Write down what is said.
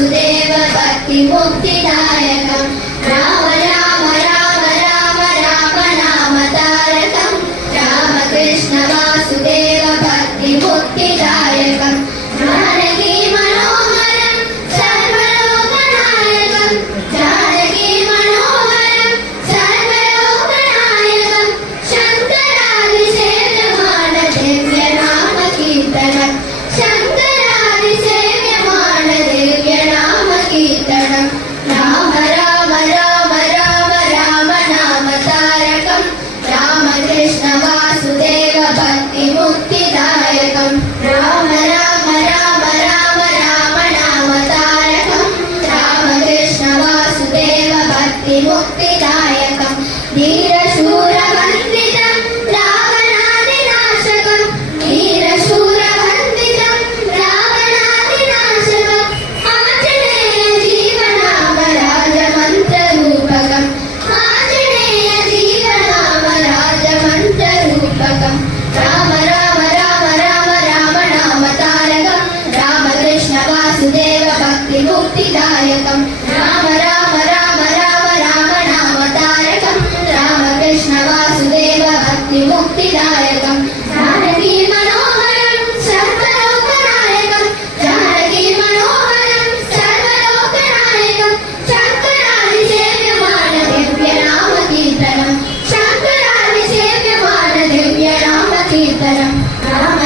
वासुदेव भक्ति मुक्तिदायकं राम राम राम राम राम नाम तारकं रामकृष्ण वासुदेव भक्ति मुक्तिदायकं जानकी मनोहरं सर्वलोकनायकं जानकी मनोहरं सर्वलोकनायकं शङ्करादिसेव्यमान दिव्य नाम कीर्तनं शङ्करादिसेव्यमान दिव्य नाम कीर्तनं राम राम राम राम राम नाम तारकं रामकृष्ण वासुदेव भक्ति मुक्तिदायकं राम राम राम राम राम नाम तारकं रामकृष्ण वासुदेव भक्ति मुक्तिदायकं धीरशूरवन्दितं रावणादिनाशकं धीरशूरवन्दितं रावणादिनाशकं आञ्जनेय जीवनामराजमन्त्ररूपकं आञ्जनेय जीवनामराजमन्त्ररूपकं राम राम राम राम राम नाम तारकं रामकृष्ण वासुदेव भक्ति मुक्तिदायकं राम राम राम राम राम नाम तारकं रामकृष्ण वासुदेव भक्ति मुक्तिदायकं जानकी मनोहरं सर्वलोकनायकं जानकी मनोहरं सर्वलोकनायकं शङ्करादिसेव्यमान दिव्य नाम कीर्तनं शङ्करादिसेव्यमान दिव्य नाम कीर्तनं राम